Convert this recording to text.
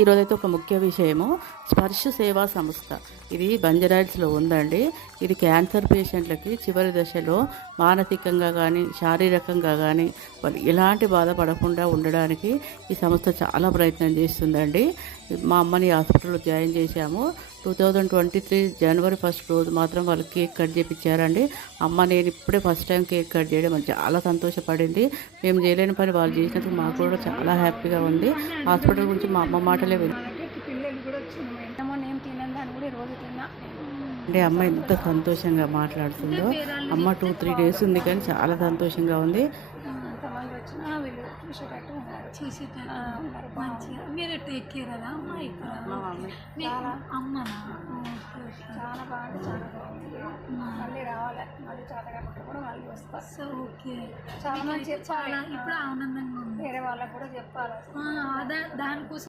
ఈరోజైతే ఒక ముఖ్య విషయము, స్పర్శ సేవా సంస్థ ఇది బంజారాహిల్స్లో ఉందండి. ఇది క్యాన్సర్ పేషెంట్లకి చివరి దశలో మానసికంగా కానీ శారీరకంగా కానీ వాళ్ళు ఎలాంటి బాధపడకుండా ఉండడానికి ఈ సంస్థ చాలా ప్రయత్నం చేస్తుందండి. మా అమ్మని హాస్పిటల్లో జాయిన్ చేశాము. 2023 జనవరి 1 రోజు మాత్రం వాళ్ళు కేక్ కట్ చేయించారండి. అమ్మ నేను ఇప్పుడే ఫస్ట్ టైం కేక్ కట్ చేయడం చాలా సంతోషపడింది. మేము చేయలేని పని వాళ్ళు చేసినందుకు మాకు కూడా చాలా హ్యాపీగా ఉంది. హాస్పిటల్ గురించి మా అమ్మ మాటలే అంటే అమ్మ ఎంత సంతోషంగా మాట్లాడుతుందో. అమ్మ 2-3 డేస్ ఉంది కానీ చాలా సంతోషంగా ఉంది. మీరు టేక్ కేర్ కదా అమ్మ ఇక్కడ అమ్మనా చాలా బాగా చాలా బాగుంది. మళ్ళీ రావాలి, మళ్ళీ చాలా కూడా మళ్ళీ వస్తా. సో ఓకే, చాలా మంది చెప్పాలి. ఇప్పుడు ఆనందంగా ఉంది. వేరే వాళ్ళకు కూడా చెప్పాలి. దానికోసం